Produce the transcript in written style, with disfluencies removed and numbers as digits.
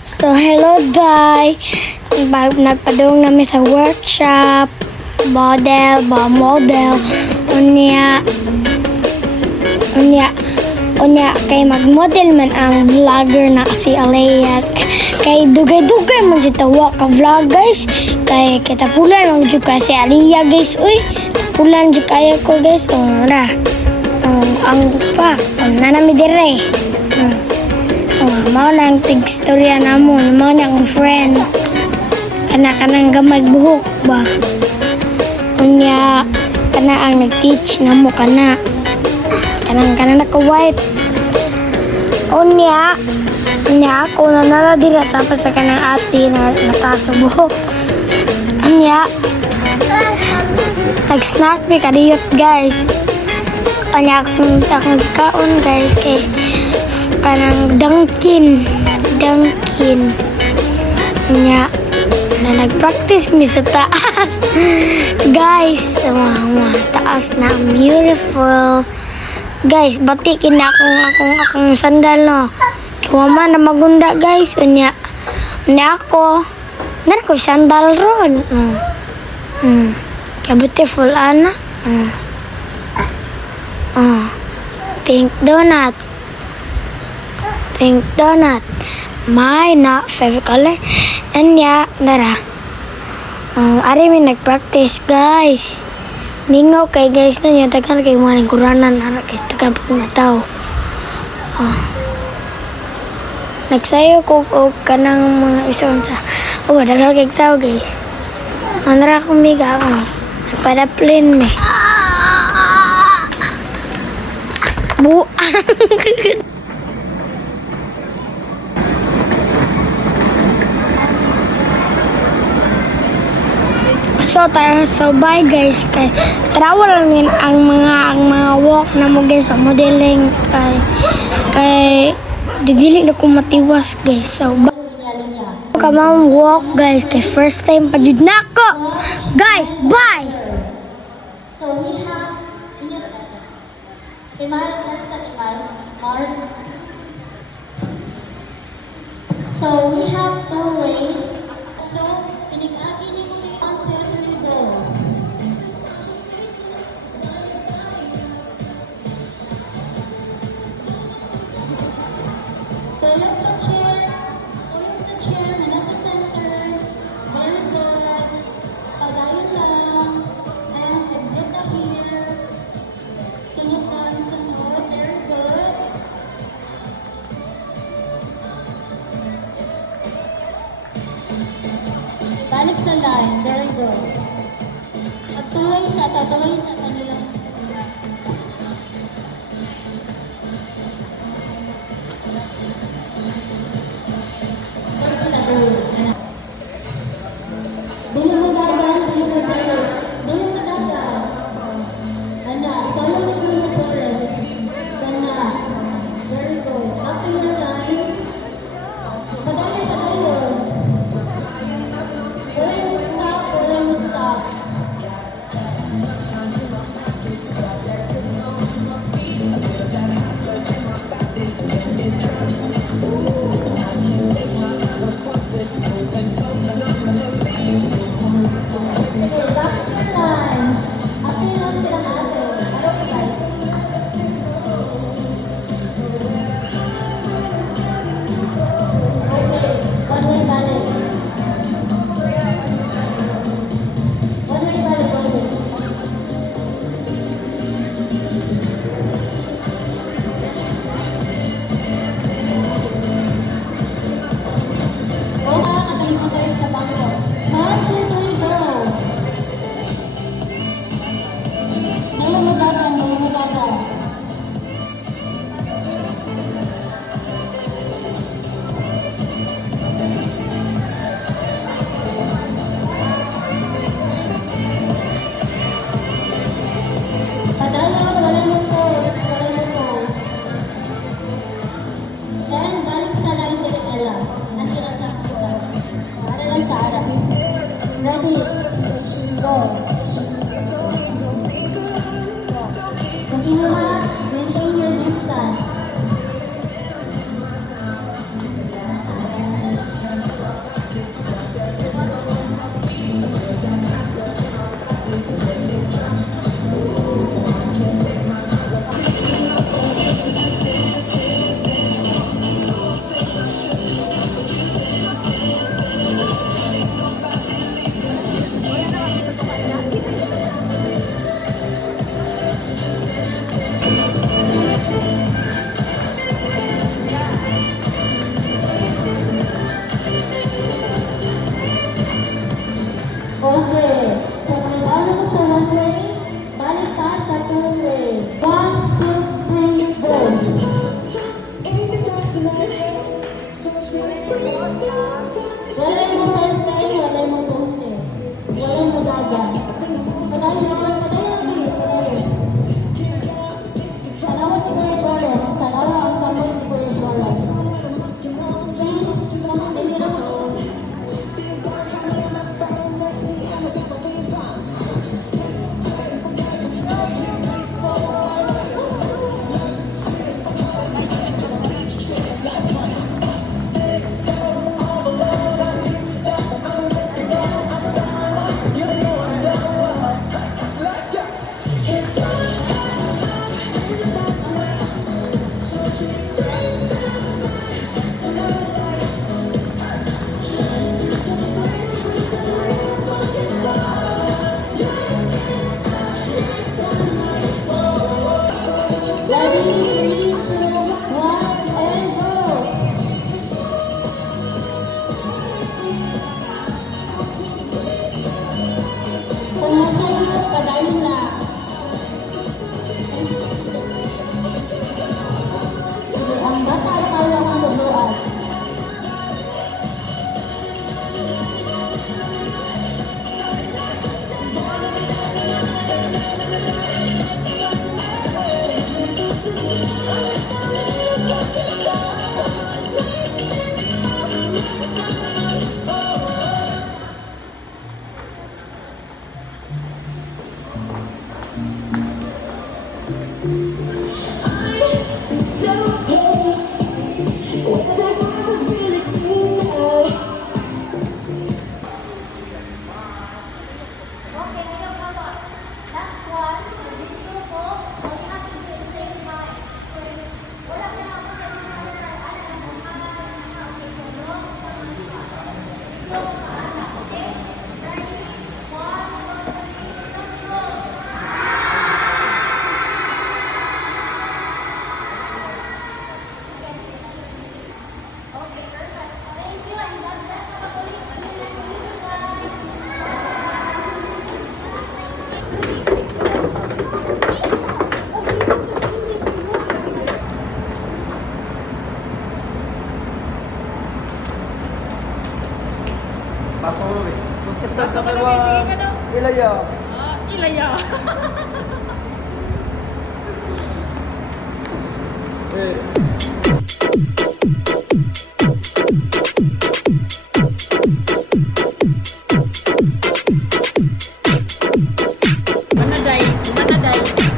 So, hello guys! Nagpadung namin sa workshop, model, unya, kay magmodel man ang vlogger na si Alea. Kay dugay-dugay man dito ka vlog guys. Kay kita pulan man dito si Alea guys. Uy, pulan dito kaya ko guys. Ang pa, nanami dire. Mao na ang tig-storya namon, mao na ang friend. Kana-kanang gamay buhok ba? Unya, kana ang nag-teach namo kana. Kanang naka-white. Unya ako na naradira tapos sa kanang ate na nakasubuhok. Unya, nag-snack me kadiyot guys. Unya akong kaon guys kay kanang Dunkin. Unya, na nag-practice mi sa taas. Guys, taas na beautiful. Guys, batikin na akong sandal no. Kumama na magunda guys. Unya ako sandal ron. Kaya beautiful ana. Pink donut. My na favorite color. Anya, nara. Ari mi nag-practice guys. Mingaw kay guys na niya. Tagal kay mga nagkuranan. Guys, tagal po na tao. Nagsayo ko kanang mga isang sa. Tagal kay tao guys. Nara akong miga. Nagpadaplin me. Buang. So bye guys, kay travel lang yun ang mga walk na mo guys sa modeling kay didili na ko matiwas guys. So bye. Kamang walk guys, kay first time pa jud nako. Guys, bye. So we have Mark. So we have two ways. So pinag-agi ni mo ni answer dito. Tulong sa chair na nasa center. Very good. Padayon lang. And exit up here. Sunod. Very good. Balik sa line. Very good. Tuloy sa kanila. Dili mo dagan. Ana, follow the Kuya Torres. Ganda. Very good. Up to your lines. Padayon. Wala mo stop. Okay, back to your lines. Apil lang silang ate. Araw ko guys. Okay, one way balik. Sa bangko. 1, 2, 3, go! Ngayon mo dagan. Padayon, wala mo pose. Then, balik sa line direct na lang. Nandira sa start. Para lang sa harap. Ready? Go. Continue ha. Maintain your distance. Walay mo pose, walay mo pose. Walang masagan. Padayon, padayon. Tanawa si Kuya Florence, tanawa ang kamot ni Kuya Florence. Please, kamot din nila mo. Ready, 3, 2, 1, and go! Kung nasa iyo, padayon lang. Sige, ang bata ay tayo ang lubuan. Okay, ngayon po. Last one, video ko. All you have to do is same time. So, wala na ako sa mga okay, so wrong video ko paana, okay? Ready? 1, 2, 3, go! Okay, perfect. Thank you and God bless our colleagues. See you next video, guys. Pasok mo eh. Mag-start Pasok na ka na, May. Sige ka na. Ilaya. Ilaya. Eh. Manaday. Manaday.